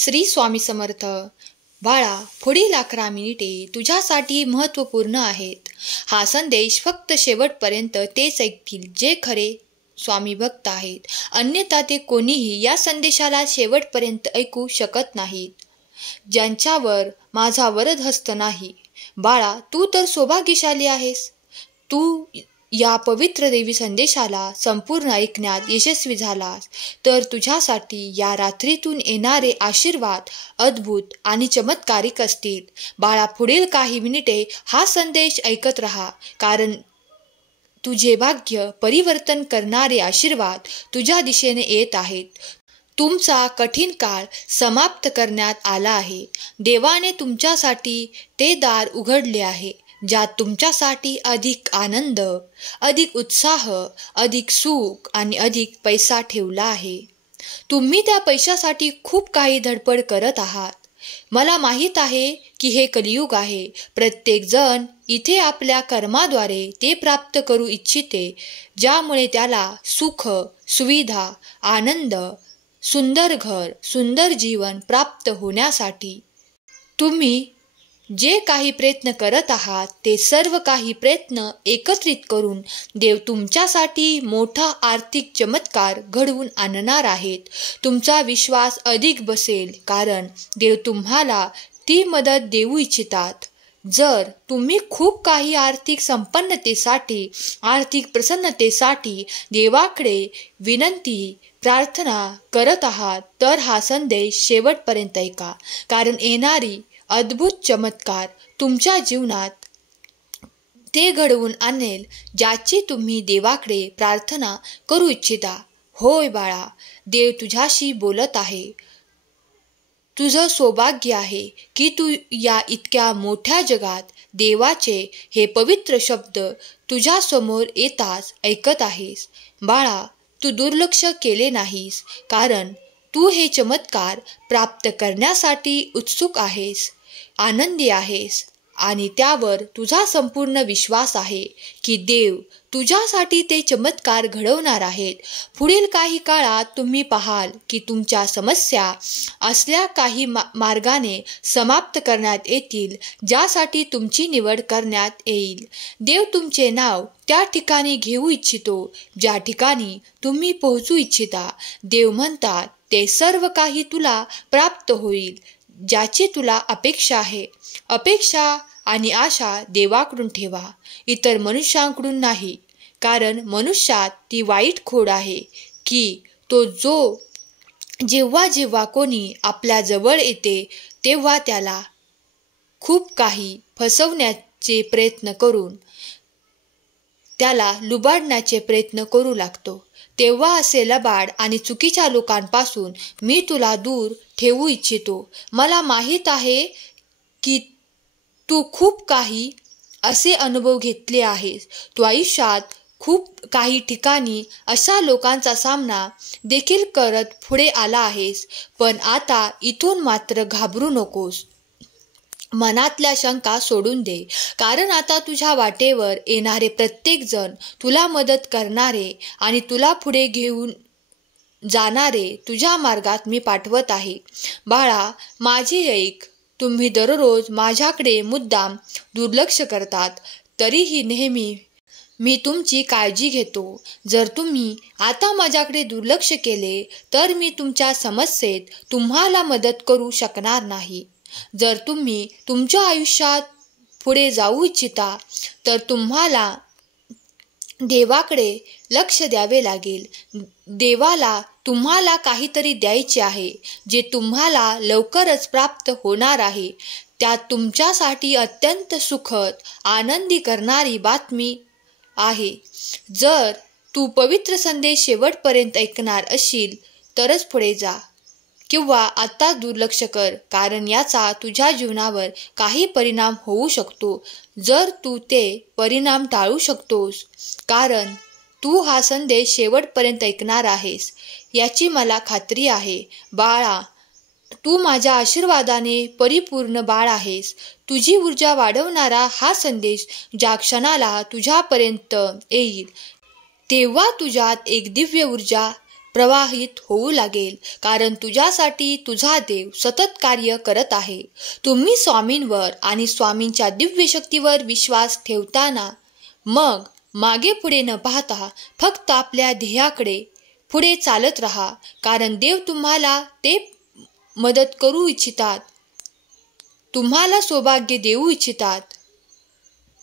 श्री स्वामी समर्थ. बाळा, पुढील 11 मिनिटे तुझ्यासाठी महत्त्वपूर्ण आहेत. हा संदेश फक्त शेवटपर्यंत तेच ऐकतील जे खरे स्वामी भक्त आहेत. अन्यथा ते कोणीही या संदेशाला शेवटपर्यंत ऐकू शकत नाहीत, ज्यांच्यावर माझा वरद हस्त नाही. बाळा, तू तर सौभाग्यशाली आहेस. तू या पवित्र देवी संदेशाला संपूर्ण ऐकण्यात यशस्वी झालास तर तुझ्यासाठी या रात्रीतून येणारे आशीर्वाद अद्भुत आणि चमत्कारिक असतील. बाळा, पुढील काही मिनिटे हा संदेश ऐकत रहा, कारण तुझे भाग्य परिवर्तन करणारे आशीर्वाद तुझ्या दिशेने येत आहेत. तुमचा कठीण काळ समाप्त करण्यात आला आहे. देवाने तुमच्यासाठी ते दार उघडले आहे ज्यात तुमच्यासाठी अधिक आनंद, अधिक उत्साह, अधिक सुख आणि अधिक पैसा ठेवला आहे. तुम्ही त्या पैशासाठी खूप काही धडपड करत आहात. मला माहीत आहे की हे कलियुग आहे. प्रत्येक जण इथे आपल्या कर्माद्वारे ते प्राप्त करू इच्छिते, ज्यामुळे त्याला सुख, सुविधा, आनंद, सुंदर घर, सुंदर जीवन प्राप्त होण्यासाठी तुम्ही जे काही प्रयत्न करत आहात ते सर्व काही प्रयत्न एकत्रित करून देव तुमच्यासाठी मोठा आर्थिक चमत्कार घडवून आणणार आहेत. तुमचा विश्वास अधिक बसेल, कारण देव तुम्हाला ती मदत देऊ इच्छितात. जर तुम्ही खूप काही आर्थिक संपन्नतेसाठी, आर्थिक प्रसन्नतेसाठी देवाकडे विनंती, प्रार्थना करत आहात तर हा संदेश शेवटपर्यंत ऐका, कारण येणारी अद्भुत चमत्कार तुमच्या जीवनात ते घडवून आणेल ज्याची तुम्ही देवाकडे प्रार्थना करू इच्छिता. होय बाळा, देव तुझ्याशी बोलत आहे. तुझं सौभाग्य आहे की तू या इतक्या मोठ्या जगात देवाचे हे पवित्र शब्द तुझ्या समोर येताच ऐकत आहेस. बाळा, तू दुर्लक्ष केले नाहीस, कारण तू हे चमत्कार प्राप्त करण्यासाठी उत्सुक आहेस, आनंदी आहेस आणि त्यावर तुझा संपूर्ण विश्वास आहे की देव तुझ्यासाठी ते चमत्कार घडवणार आहेत. पुढील काही काळात तुम्ही पाहाल की तुमच्या समस्या असल्या काही मार्गाने समाप्त करण्यात येतील ज्यासाठी तुमची निवड करण्यात येईल. देव तुमचे नाव त्या ठिकाणी घेऊ इच्छितो ज्या ठिकाणी तुम्ही पोहोचू इच्छिता. देव म्हणतात ते सर्व काही तुला प्राप्त होईल ज्याची तुला अपेक्षा आहे. अपेक्षा आणि आशा देवाकडून ठेवा, इतर मनुष्यांकडून नाही, कारण मनुष्यात ती वाईट खोड आहे की तो जेव्हा जेव्हा कोणी आपल्या जवळ येते तेव्हा त्याला खूप काही फसवण्याचे प्रयत्न करून त्याला लुबाडण्याचे प्रयत्न करू लागतो. तेव्हा असे लबाड आणि चुकीच्या लोकांपासून मी तुला दूर ठेवू इच्छितो. मला माहीत आहे की तू खूप काही असे अनुभव घेतले आहेस. तू आयुष्यात खूप काही ठिकाणी अशा लोकांचा सामना देखील करत पुढे आला आहेस, पण आता इथून मात्र घाबरू नकोस. मनातल्या शंका सोडून दे, कारण आता तुझ्या वाटेवर येणारे प्रत्येक जण तुला मदत करणारे आणि तुला पुढे घेऊन जाणारे तुझ्या मार्गात मी पाठवत आहे. बाळा, माझे ऐक. तुम्ही दररोज माझ्याकडे मुद्दाम दुर्लक्ष करतात, तरीही नेहमी मी तुमची काळजी घेतो. जर तुम्ही आता माझ्याकडे दुर्लक्ष केले तर मी तुमच्या समस्येत तुम्हाला मदत करू शकणार नाही. जर तुम्ही तुमच्या आयुष्यात पुढे जाऊ इच्छिता तर तुम्हाला देवाकडे लक्ष द्यावे लागेल. देवाला तुम्हाला काहीतरी द्यायचे आहे जे तुम्हाला लवकरच प्राप्त होणार आहे. त्यात तुमच्यासाठी अत्यंत सुखद, आनंदी करणारी बातमी आहे. जर तू पवित्र संदेश शेवटपर्यंत ऐकणार असशील तरच पुढे जा, किंवा आता दुर्लक्ष कर, कारण याचा तुझ्या जीवनावर काही परिणाम होऊ शकतो. जर तू ते परिणाम टाळू शकतोस, कारण तू हा संदेश शेवटपर्यंत ऐकणार आहेस याची मला खात्री आहे. बाळा, तू माझ्या आशीर्वादाने परिपूर्ण बाळ आहेस. तुझी ऊर्जा वाढवणारा हा संदेश ज्या क्षणाला तुझ्यापर्यंत येईल तेव्हा तुझ्यात एक दिव्य ऊर्जा प्रवाहित होऊ लागेल, कारण तुझ्यासाठी तुझा देव सतत कार्य करत आहे. तुम्ही स्वामींवर आणि स्वामींच्या दिव्य शक्तीवर विश्वास ठेवताना मग मागे पुढे न पाहता फक्त आपल्या ध्येयाकडे पुढे चालत राहा, कारण देव तुम्हाला ते मदत करू इच्छितात, तुम्हाला सौभाग्य देऊ इच्छितात.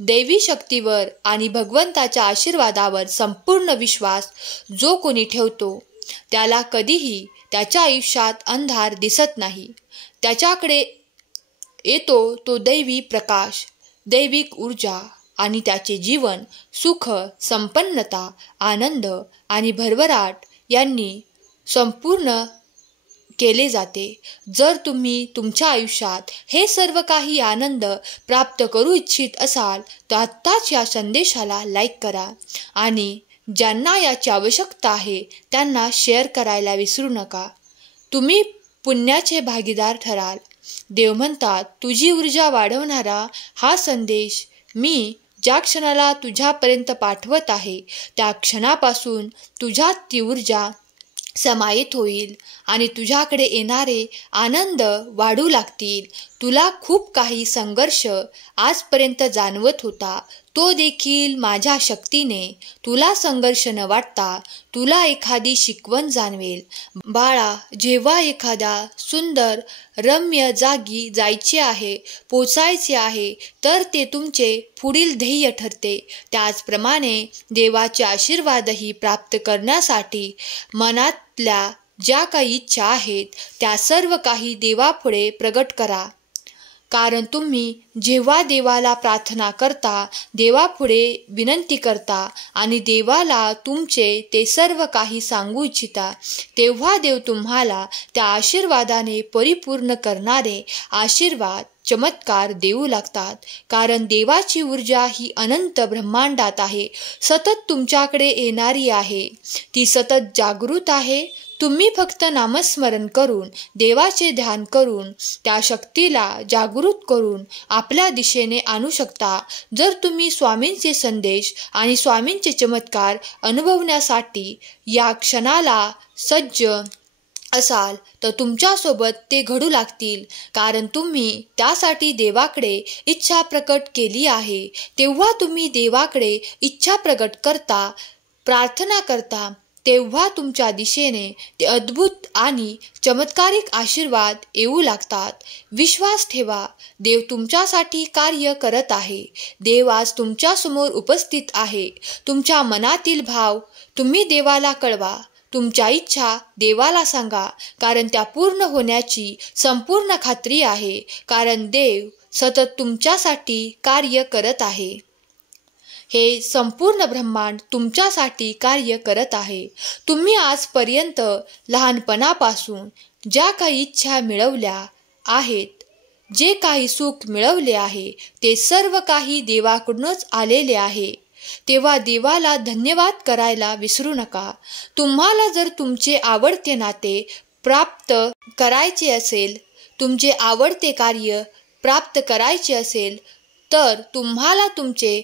दैवी शक्तीवर आणि भगवंताच्या आशीर्वादावर संपूर्ण विश्वास जो कोणी ठेवतो त्याला कधीही त्याच्या आयुष्यात अंधार दिसत नाही. त्याच्याकडे येतो तो दैवी प्रकाश, दैविक ऊर्जा आणि त्याचे जीवन सुख, संपन्नता, आनंद आणि भरभराट यांनी संपूर्ण केले जाते. जर तुम्ही तुमच्या आयुष्यात हे सर्व काही आनंद प्राप्त करू इच्छित असाल तर आत्ताच या संदेशाला लाईक करा आणि ज्यांना याची आवश्यकता आहे त्यांना शेअर करायला विसरू नका. तुम्ही पुण्याचे भागीदार ठराल. देव म्हणतात, तुझी ऊर्जा वाढवणारा हा संदेश मी ज्या क्षणाला तुझ्यापर्यंत पाठवत आहे त्या क्षणापासून तुझ्यात ती ऊर्जा समाहित होईल आणि तुझ्याकडे येणारे आनंद वाढू लागतील. तुला खूप काही संघर्ष आजपर्यंत जाणवत होता, तो देखील माझ्या शक्तीने तुला संघर्ष न वाटता तुला एखादी शिकवण जाणवेल. बाळा, जेव्हा एखाद्या सुंदर रम्य जागी जायचे आहे, पोचायचे आहे, तर ते तुमचे पुढील ध्येय ठरते. त्याचप्रमाणे देवाचे आशीर्वादही प्राप्त करण्यासाठी मनातल्या ज्या काही इच्छा आहेत त्या सर्व काही देवापुढे प्रगट करा. कारण तुम्ही जेव्हा देवाला प्रार्थना करता, देवापुढे विनंती करता आणि देवाला तुमचे ते सर्व काही सांगू इच्छिता, तेव्हा देव तुम्हाला त्या आशीर्वादाने परिपूर्ण करणारे आशीर्वाद, चमत्कार देऊ लागतात. कारण देवाची ऊर्जा ही अनंत ब्रह्मांडात आहे, सतत तुमच्याकडे येणारी आहे, ती सतत जागृत आहे. तुम्ही फक्त नामस्मरण करून, देवाचे ध्यान करून, त्या शक्तीला जागृत करून आपल्या दिशेने आणू शकता. जर तुम्ही स्वामींचे संदेश आणि स्वामींचे चमत्कार अनुभवण्यासाठी या क्षणाला सज्ज असाल तर तुमच्यासोबत ते घडू लागतील, कारण तुम्ही त्यासाठी देवाकडे इच्छा प्रकट केली आहे. तेव्हा तुम्ही देवाकडे इच्छा प्रकट करता, प्रार्थना करता, तेव्हा तुमच्या दिशेने ते अद्भुत आणि चमत्कारिक आशीर्वाद येऊ लागतात. विश्वास ठेवा, देव तुमच्यासाठी कार्य करत आहे. देव आज तुमच्यासमोर उपस्थित आहे. तुमच्या मनातील भाव तुम्ही देवाला कळवा, तुमच्या इच्छा देवाला सांगा, कारण त्या पूर्ण होण्याची संपूर्ण खात्री आहे. कारण देव सतत तुमच्यासाठी कार्य करत आहे. हे संपूर्ण ब्रह्मांड तुमच्यासाठी कार्य करत आहे. तुम्ही आजपर्यंत लहानपणापासून ज्या काही इच्छा मिळवल्या आहेत, जे काही सुख मिळवले आहे, ते सर्व काही देवाकडूनच आलेले आहे. तेव्हा देवाला धन्यवाद करायला विसरू नका. तुम्हाला जर तुमचे आवडते नाते प्राप्त करायचे असेल, तुमचे आवडते कार्य प्राप्त करायचे असेल, तर तुम्हाला तुमचे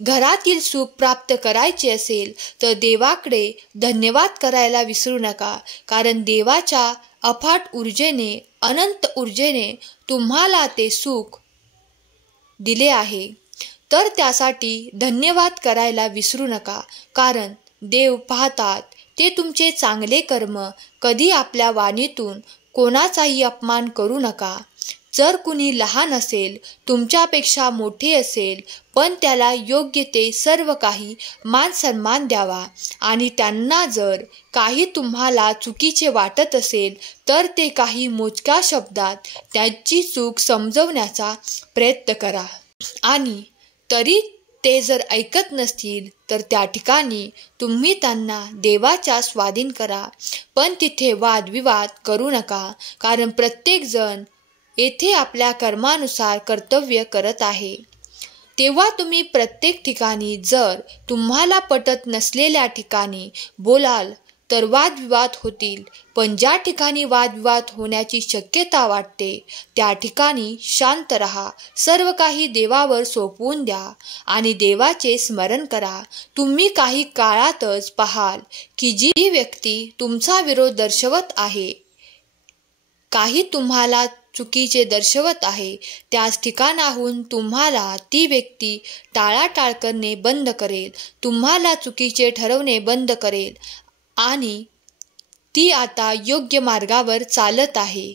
घरातील सुख प्राप्त करायचे असेल तर देवाकडे धन्यवाद करायला विसरू नका. कारण देवाच्या अफाट ऊर्जेने, अनंत ऊर्जेने तुम्हाला ते सुख दिले आहे, तर त्यासाठी धन्यवाद करायला विसरू नका. कारण देव पाहतात ते तुमचे चांगले कर्म. कधी आपल्या वाणीतून कोणाचाही अपमान करू नका. जर कुणी लहान असेल, तुमच्यापेक्षा मोठे असेल, पण त्याला योग्य ते सर्व काही मान सन्मान द्यावा. आणि त्यांना जर काही तुम्हाला चुकीचे वाटत असेल तर ते काही मोजक्या शब्दात त्याची चूक समजवण्याचा प्रयत्न करा. आणि तरी ते जर ऐकत नसतील तर त्या ठिकाणी तुम्ही त्यांना देवाच्या स्वाधीन करा. पण तिथे वादविवाद करू नका, कारण प्रत्येकजण येथे आपल्या कर्मानुसार कर्तव्य करत आहे. तेव्हा तुम्ही प्रत्येक ठिकाणी जर तुम्हाला पटत नसलेल्या ठिकाणी बोलाल तर वादविवाद होतील, पण ज्या ठिकाणी वादविवाद होण्याची शक्यता वाटते त्या ठिकाणी शांत रहा, सर्व काही देवावर सोपवून द्या आणि देवाचे स्मरण करा. तुम्ही काही काळातच पाहाल की जी व्यक्ती तुमचा विरोध दर्शवत आहे, काही तुम्हाला चुकीचे दर्शवत आहे, त्याच ठिकाणाहून तुम्हाला ती व्यक्ती टाळाटाळ करणे बंद करेल, तुम्हाला चुकीचे ठरवणे बंद करेल आणि ती आता योग्य मार्गावर चालत आहे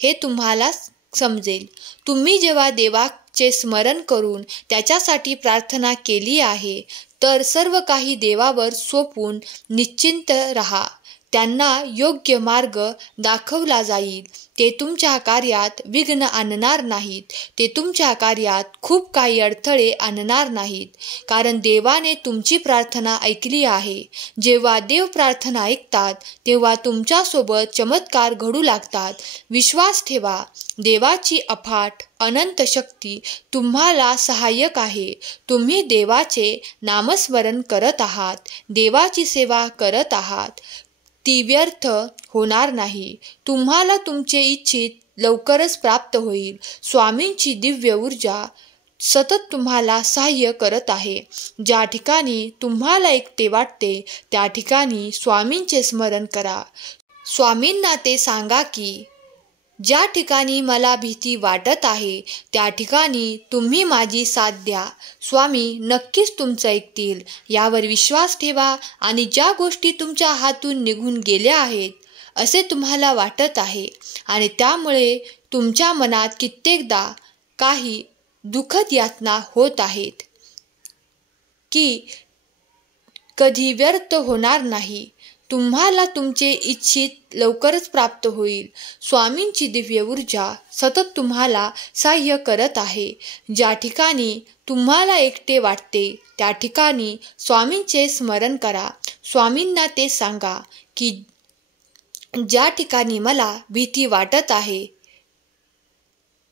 हे तुम्हाला समजेल. तुम्ही जेव्हा देवाचे स्मरण करून त्याच्यासाठी प्रार्थना केली आहे तर सर्व काही देवावर सोपवून निश्चिंत राहा. त्यांना योग्य मार्ग दाखवला जाईल. ते तुमच्या कार्यात विघ्न आणणार नाहीत, ते तुमच्या कार्यात खूप काही अडथळे आणणार नाहीत, कारण देवाने तुमची प्रार्थना ऐकली आहे. जेव्हा देव प्रार्थना ऐकतात तेव्हा तुमच्यासोबत चमत्कार घडू लागतात. विश्वास ठेवा, देवाची अफाट अनंत शक्ती तुम्हाला सहाय्यक आहे. तुम्ही देवाचे नामस्मरण करत आहात, देवाची सेवा करत आहात, ती व्यर्थ होणार नाही. तुम्हाला तुमचे इच्छित लवकरच प्राप्त होईल. स्वामींची दिव्य ऊर्जा सतत तुम्हाला सहाय्य करत आहे. ज्या ठिकाणी तुम्हाला एकटे वाटते त्या ठिकाणी स्वामींचे स्मरण करा. स्वामींना ते सांगा की ज्या ठिकाणी मला भीती वाटत आहे त्या ठिकाणी तुम्ही माझी साथ द्या. स्वामी नक्कीच तुमचं ऐकतील, यावर विश्वास ठेवा. आणि ज्या गोष्टी तुमच्या हातून निघून गेल्या आहेत असे तुम्हाला वाटत आहे आणि त्यामुळे तुमच्या मनात कित्येकदा काही दुःखद यातना होत आहेत की कधी व्यर्थ होणार नाही, तुम्हाला तुमचे इच्छित लवकरच प्राप्त होईल. स्वामींची दिव्य ऊर्जा सतत तुम्हाला सहाय्य करत आहे. ज्या ठिकाणी तुम्हाला एकटे वाटते त्या ठिकाणी स्वामींचे स्मरण करा. स्वामींना ते सांगा की ज्या ठिकाणी मला भीती वाटत आहे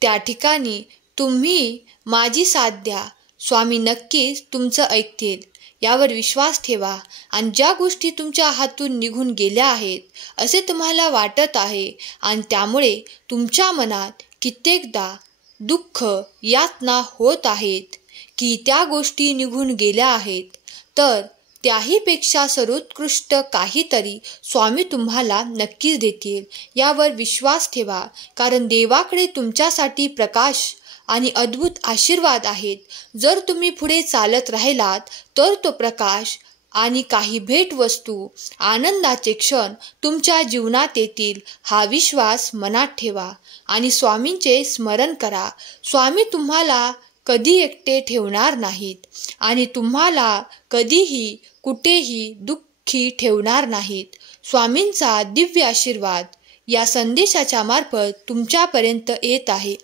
त्या ठिकाणी तुम्ही माझी साथ द्या. स्वामी नक्कीच तुमचं ऐकतील, यावर विश्वास ठेवा. आणि ज्या गोष्टी तुमच्या हातून निघून गेल्या आहेत असे तुम्हाला वाटत आहे आणि त्यामुळे तुमच्या मनात कित्येकदा दुःख यातना होत आहेत की त्या गोष्टी निघून गेल्या आहेत, तर त्याहीपेक्षा सर्वोत्कृष्ट काहीतरी स्वामी तुम्हाला नक्कीच देतील, यावर विश्वास ठेवा. कारण देवाकडे तुमच्यासाठी प्रकाश आणि अद्भुत आशीर्वाद आहेत. जर तुम्ही पुढे चालत राहिलात तर तो प्रकाश आणि काही भेटवस्तू, आनंदाचे क्षण तुमच्या जीवनात येतील. हा विश्वास मनात ठेवा आणि स्वामींचे स्मरण करा. स्वामी तुम्हाला कधी एकटे ठेवणार नाहीत आणि तुम्हाला कधीही कुठेही दुःखी ठेवणार नाहीत. स्वामींचा दिव्य आशीर्वाद या संदेशाच्या मार्फत तुमच्यापर्यंत येत आहे.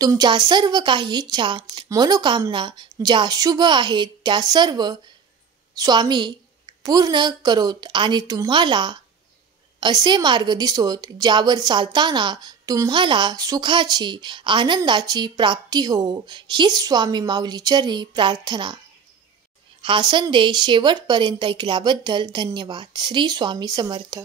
तुमच्या सर्व काही इच्छा, मनोकामना ज्या शुभ आहेत त्या सर्व स्वामी पूर्ण करोत आणि तुम्हाला असे मार्ग दिसोत ज्यावर चालताना तुम्हाला सुखाची, आनंदाची प्राप्ती हो. हीच स्वामी माऊली चरणी प्रार्थना. हा संदेश शेवटपर्यंत ऐकल्याबद्दल धन्यवाद. श्री स्वामी समर्थ.